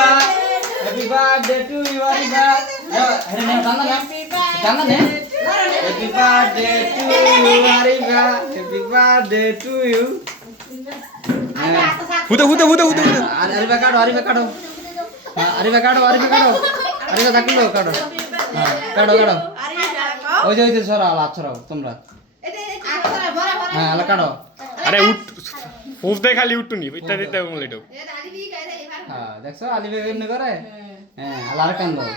Happy birthday to you, Ariba. Hari ni tangan ya. Happy birthday to you, Ariba. Happy birthday to you. Huda. Ariba kado. Ariba kado. Ariba tak dulu kado. Kado. Ojo sora alat sora, তোমরা। হ্যাঁ, আলা কাটো। আরে উঠ ফুফতে খালি উঠুনি ইত্যাদি দিতে বলে দাও হ্যাঁ দেখছো আলি বেগ এমনি করে হ্যাঁ আলার কান দাও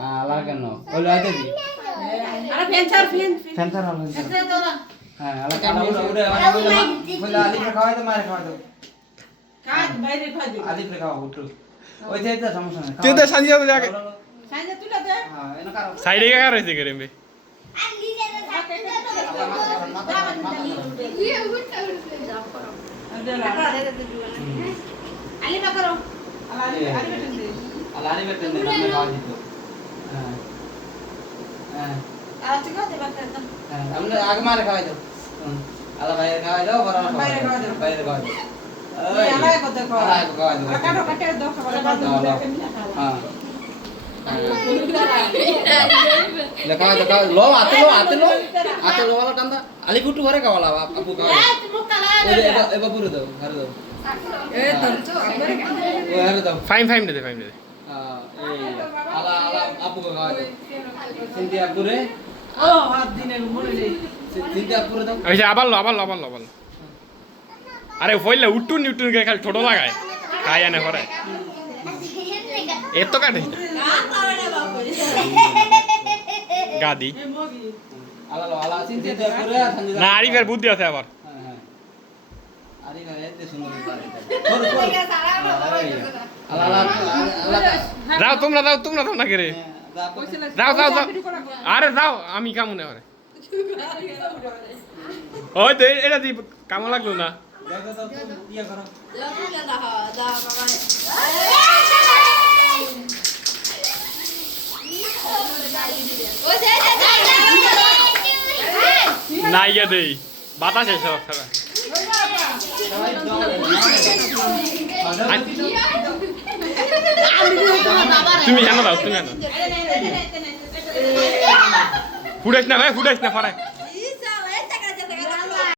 হ্যাঁ আলার কান দাও ওই আইতে দি আরে ফেন্সার হল হ্যাঁ আলা কান উড়ে বলে আলি কে খাওয়াই তো মারে খাওয়াই দাও কাজ বাইরে খাই দে আলি কে খাওয়া উঠু ওই যে তো সমস্যা নাই তুই তো সাঞ্জিয়া বলে আগে সাইজে তুলে দে হ্যাঁ এনে কারো সাইডে কে কারইছে করে বে আলি না করো আলি বেটেন দে আমরা খাওয়া দিত হ্যাঁ আর ঠিক আছে বাদ দাও হ্যাঁ আমরা আগে মারে খাওয়াই দাও আলা বাইরে খাওয়াই দাও বড় বাইরে খাওয়াই দাও। বাইরে খাওয়াই দাও এই আলাদা করতে কো আলাদা খাওয়াই দাও কাটো কাটে দাও খাবার বাদ দাও হ্যাঁ লেখা দেখা লো আতে লো वाला কান্দা আলি কুটু ঘরে কাওয়ালা আপু কাওয়ালা এবা পুরো দাও ঘরে দাও এ ধরছো ও ঘরে দাও ফাইন দে দে হ্যাঁ এই আলা আপু কাওয়া দাও সিন্ধিয়া পুরে ও হাত দিনে মরে যাই সিন্ধিয়া পুরে দাও ওই যে আবার লো আরে হইলে উঠুন কে খালি ছোট লাগায় খাই আনে করে এত কাটে গাদি এ মগি আলা সিন্ধিয়া পুরে সঞ্জয় না আরিফের বুদ্ধি আছে আবার হ্যাঁ আরি না এতে সুন্দর পারে আলা যাও তোমরা দাও না করে যাও আরে যাও আমি কামু না করে ওই তো এটা দি কামো লাগলো না ইয়া করো নাই গিয়ে দেই বাতাস এসে তুমি জানো দাও ফুটাইস না ভাই ফুটাইস না পরে